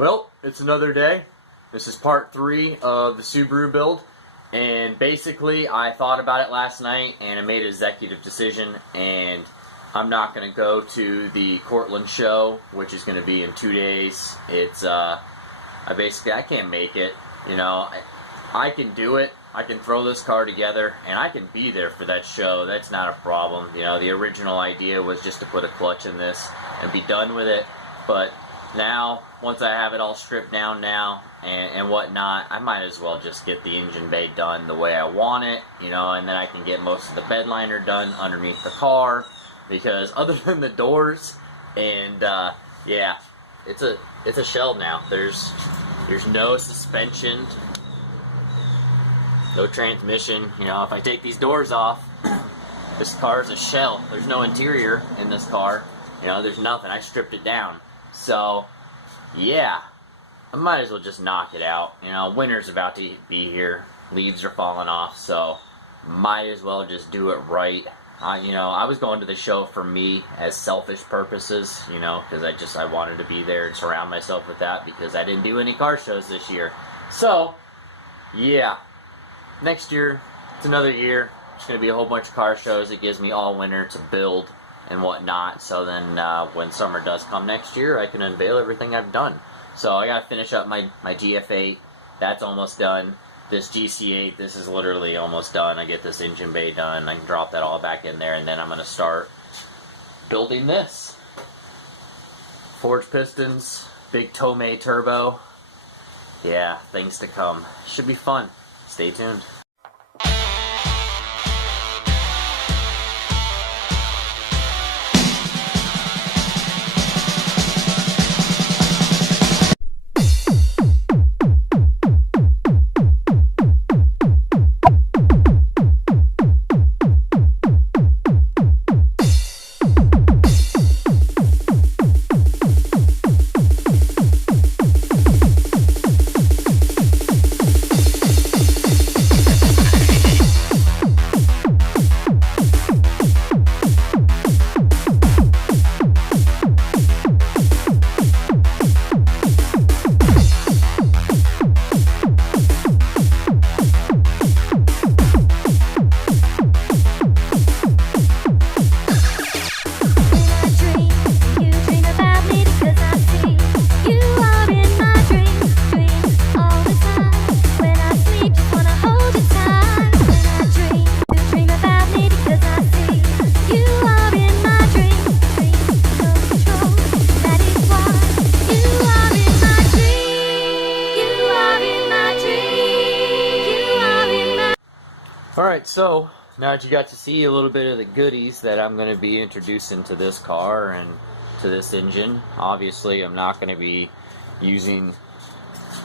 Well, it's another day. This is part 3 of the Subaru build, and basically I thought about it last night and I made an executive decision, and I'm not going to go to the Cortland show, which is going to be in 2 days. It's I can't make it. You know, I can do it. I can throw this car together and I can be there for that show. That's not a problem. You know, the original idea was just to put a clutch in this and be done with it, but now, once I have it all stripped down now and whatnot, I might as well just get the engine bay done the way I want it, you know, and then I can get most of the bed liner done underneath the car, because other than the doors and yeah, it's a shell now. There's no suspension, no transmission. You know, if I take these doors off, this car is a shell. There's no interior in this car. You know, there's nothing. I stripped it down. So, yeah, I might as well just knock it out. You know, winter's about to be here. Leaves are falling off, so might as well just do it right. You know, I was going to the show for me as selfish purposes, you know, because I wanted to be there and surround myself with that, because I didn't do any car shows this year. So, yeah, next year, it's another year. There's going to be a whole bunch of car shows. It gives me all winter to build and whatnot, so then when summer does come next year, I can unveil everything I've done. So I gotta finish up my GF8. That's almost done. This GC8, this is literally almost done. I get this engine bay done. I can drop that all back in there, and then I'm gonna start building this. Forged pistons, big Tomei turbo. Yeah, things to come. Should be fun. Stay tuned. Alright, so now that you got to see a little bit of the goodies that I'm going to be introducing to this car and to this engine, obviously I'm not going to be using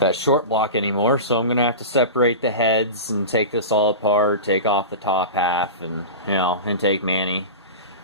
that short block anymore, so I'm going to have to separate the heads and take this all apart, take off the top half, and, you know, intake Manny.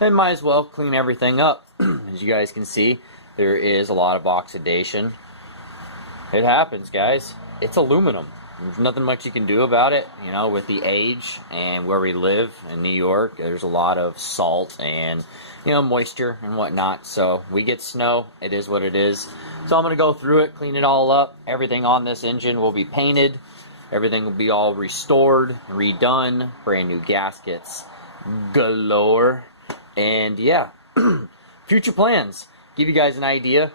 Then might as well clean everything up. As you guys can see, there is a lot of oxidation. It happens, guys. It's aluminum. There's nothing much you can do about it, you know, with the age and where we live in New York. There's a lot of salt and, you know, moisture and whatnot. So we get snow. It is what it is. So I'm going to go through it, clean it all up. Everything on this engine will be painted. Everything will be all restored, redone, brand new gaskets galore. And yeah, future plans. Give you guys an idea.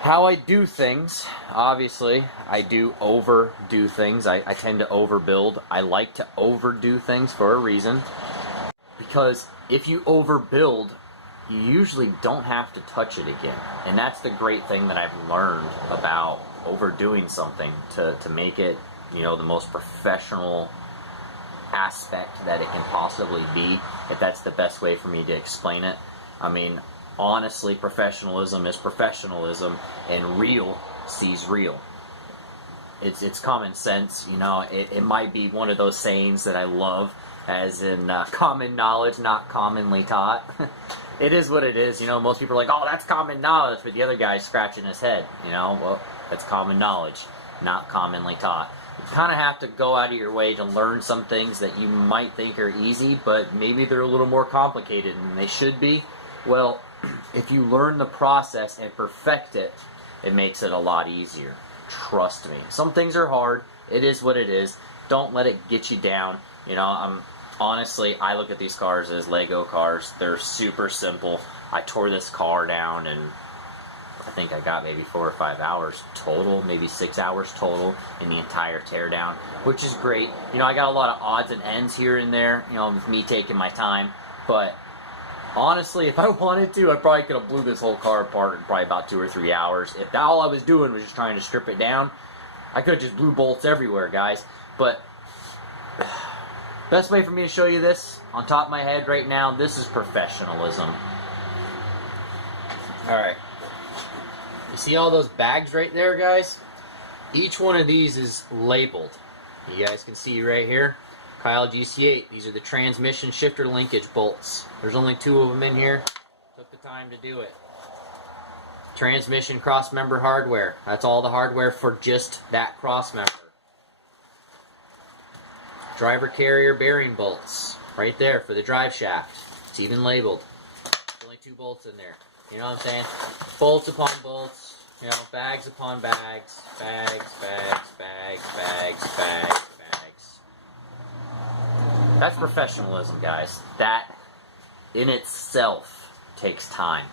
How I do things, obviously, I do overdo things. I tend to overbuild. I like to overdo things for a reason. Because if you overbuild, you usually don't have to touch it again. And that's the great thing that I've learned about overdoing something to make it, you know, the most professional aspect that it can possibly be, if that's the best way for me to explain it. I mean, honestly, professionalism is professionalism, and real sees real. It's common sense, you know. It might be one of those sayings that I love, as in common knowledge, not commonly taught. It is what it is, you know. Most people are like, oh, that's common knowledge, but the other guy's scratching his head, you know. Well, that's common knowledge, not commonly taught. You kind of have to go out of your way to learn some things that you might think are easy, but maybe they're a little more complicated than they should be. Well, if you learn the process and perfect it, it makes it a lot easier. Trust me. Some things are hard. It is what it is. Don't let it get you down. You know, honestly, I look at these cars as Lego cars. They're super simple. I tore this car down and I think I got maybe 4 or 5 hours total, maybe 6 hours total in the entire teardown, which is great. You know, I got a lot of odds and ends here and there, you know, with me taking my time. But honestly, if I wanted to, I probably could have blew this whole car apart in probably about 2 or 3 hours. If all I was doing was just trying to strip it down, I could have just blew bolts everywhere, guys. But best way for me to show you this, on top of my head right now, this is professionalism. Alright. You see all those bags right there, guys? Each one of these is labeled. You guys can see right here. Kyle GC8. These are the transmission shifter linkage bolts. There's only 2 of them in here. Took the time to do it. Transmission cross-member hardware. That's all the hardware for just that cross-member. Driver carrier bearing bolts. Right there for the drive shaft. It's even labeled. There's only 2 bolts in there. You know what I'm saying? Bolts upon bolts, you know, bags upon bags, bags, bags, bags, bags, bags, bags. That's professionalism, guys. That in itself takes time,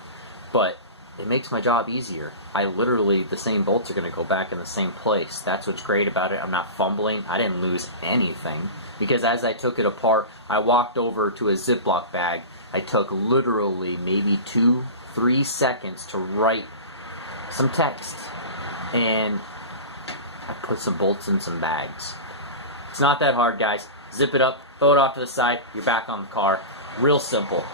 but it makes my job easier. I literally, the same bolts are going to go back in the same place. That's what's great about it. I'm not fumbling. I didn't lose anything because as I took it apart, I walked over to a Ziploc bag. I took literally maybe 2-3 seconds to write some text, and I put some bolts in some bags. It's not that hard, guys. Zip it up, throw it off to the side, you're back on the car. Real simple.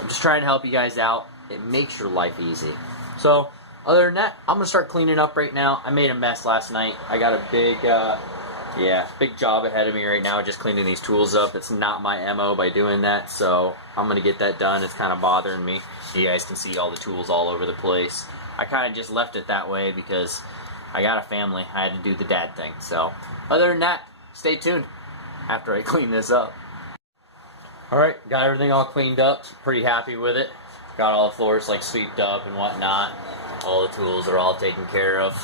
I'm just trying to help you guys out. It makes your life easy. So, other than that, I'm going to start cleaning up right now. I made a mess last night. I got a big job ahead of me right now, just cleaning these tools up. It's not my MO by doing that, so I'm going to get that done. It's kind of bothering me. You guys can see all the tools all over the place. I kind of just left it that way because I got a family. I had to do the dad thing. So, other than that, stay tuned after I clean this up. Alright, got everything all cleaned up. Pretty happy with it. Got all the floors like sweeped up and whatnot. All the tools are all taken care of.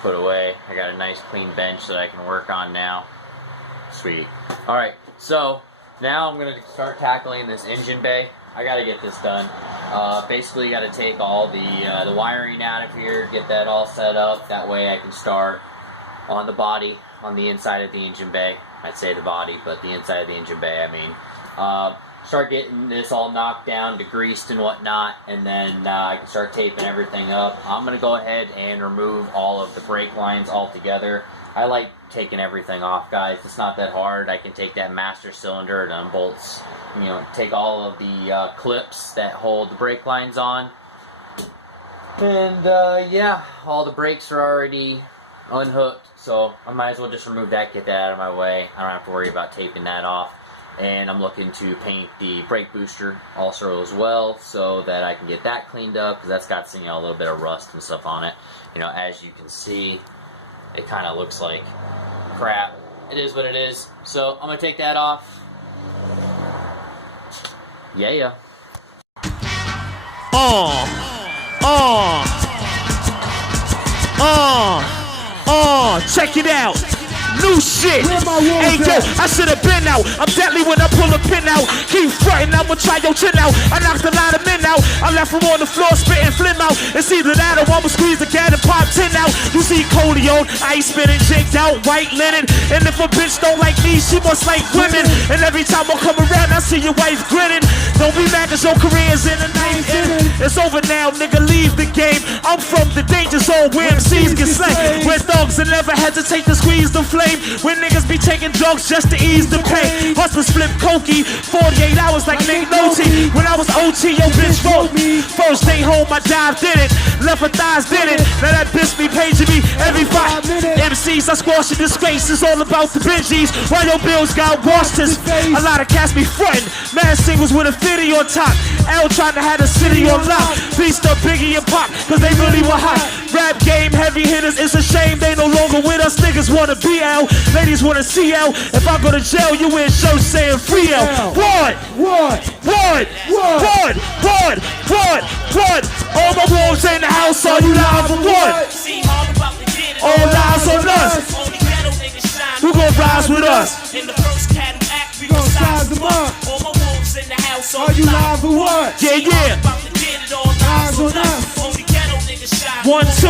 Put away. I got a nice clean bench that I can work on now. Sweet. Alright, so now I'm going to start tackling this engine bay. I got to get this done. Basically, got to take all the wiring out of here, get that all set up. That way I can start on the body, on the inside of the engine bay. I'd say the body, but the inside of the engine bay, I mean. Start getting this all knocked down, degreased and whatnot, and then I can start taping everything up. I'm going to go ahead and remove all of the brake lines altogether. I like taking everything off, guys. It's not that hard. I can take that master cylinder and unbolts, you know, take all of the clips that hold the brake lines on. And yeah, all the brakes are already unhooked, so I might as well just remove that, get that out of my way. I don't have to worry about taping that off. And I'm looking to paint the brake booster also as well, so that I can get that cleaned up, because that's got, you know, a little bit of rust and stuff on it. You know, as you can see, it kind of looks like crap. It is what it is. So I'm gonna take that off. Yeah. Check it out. New shit. Hey yo, I should have been out. I'm deadly when I pull a pin out. Keep frontin', I'ma try your chin out. I knocked a lot of men out. I left them on the floor spitting flim out. It's either that or I'ma squeeze the cat and pop 10 out. You see Coleon, ice spinning, jigged out, white linen. And if a bitch don't like me, she must like women. And every time I come around, I see your wife grinning. Don't be mad cause your career's in the ninth inning. It's over now, nigga, leave the game. I'm from the danger zone where MCs get slain. Where thugs and never hesitate to squeeze the flame. When niggas be taking drugs just to ease the pain. Hustlers flip cokey, 48 hours like Nick Nolte. When I was OT, yo bitch wrote me. First day home, I dived in it. Left her thighs did it. Now that bitch be paging me every 5 minutes. MCs, I squash in disgrace. It's all about the Benjis. While your bills got washed his face. A lot of cats be frontin'. Mad singles with a 50 on top. L trying to have the city on lock. Beast up Biggie and Pop, cause they really were hot. Rap game, heavy hitter. hitters, it's a shame they no longer with us. Niggas wanna be out, ladies wanna see out. If I go to jail, you wear shirts saying free out. What? All my wolves in the house, are you live for what? All eyes on us. Who gon' rise with us? In the first cattle act, we gon' size them up. All my wolves in the house, Are you live for what? Yeah, yeah. about to get it all eyes on us. Only ghetto niggas shine. 1, 2.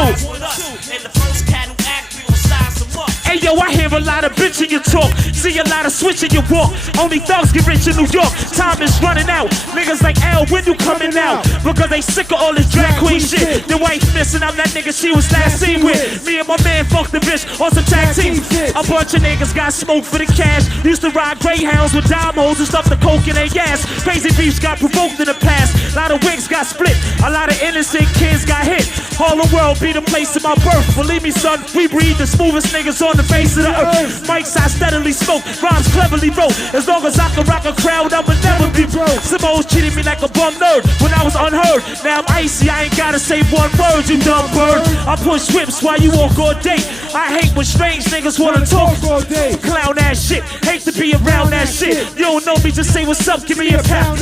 In the first cattle act, we gon' size them up. Hey yo, I hear a lot of bitch in your talk, see a lot of switch in your walk. Only thugs get rich in New York. Time is running out. Niggas like L, when you coming out? Because they sick of all this drag queen shit. The wife missing, I'm that nigga she was last seen with. Me and my man fucked the bitch on some tag team. A bunch of niggas got smoke for the cash. Used to ride Greyhounds with diamonds and stuff the coke in their gas. Crazy beefs got provoked in the past. A lot of wigs got split. A lot of innocent kids got hit. Harlem World be the place of my birth. Believe me, son, we breed the smoothest niggas on the face of the earth. Mics I steadily smoke, rhymes cleverly wrote. As long as I can rock a crowd, I'ma never be broke. Simone treated me like a bum nerd when I was unheard. Now I'm icy, I ain't gotta say one word, you dumb bird. I push whips while you walk all day. I hate when strange niggas wanna talk all day. Clown ass shit, hate to be around that shit. You don't know me, just say what's up, give me a pound.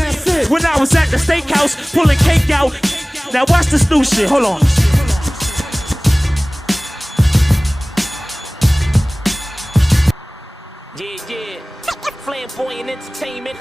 When I was at the steakhouse, pulling cake out. Now watch this new shit, hold on. Yeah. Flamboyant entertainment.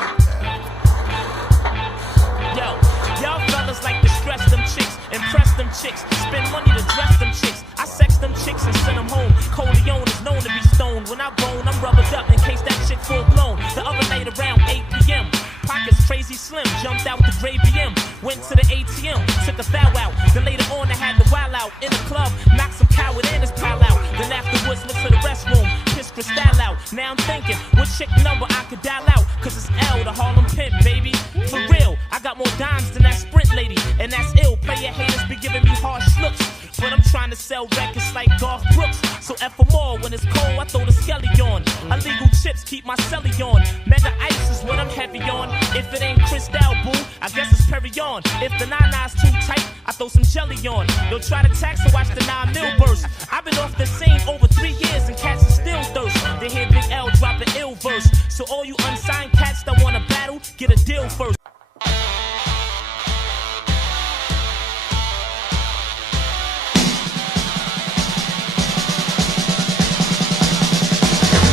Yo, y'all fellas like to stress them chicks, impress them chicks, spend money to dress them chicks. I sex them chicks and send them home. Coleon is known to be stoned. When I bone, I'm rubbered up in case that chick full blown. The other night around 8 p.m. Pockets crazy slim, jumped out the gray BM. Went to the ATM, took a thou out. Then later on I had the wild out. In the club, knocked some coward and his pal out. Then afterwards went to the restroom, pissed Cristal out. Now I'm thinking, what chick number I could dial out? Cause it's L, the Harlem Pimp, baby. For real, I got more dimes than that Sprint lady. And that's ill, player haters be giving me harsh looks. But I'm trying to sell records like Garth Brooks. So F for more, when it's cold I throw the skelly on. Illegal chips keep my celly on. Mega ice is what I'm heavy on. If it ain't Cristal, boo, I guess it's Perry on. If the 99's too tight, I throw some jelly on. You'll try to tax, so watch the 9 mil burst. I've been off the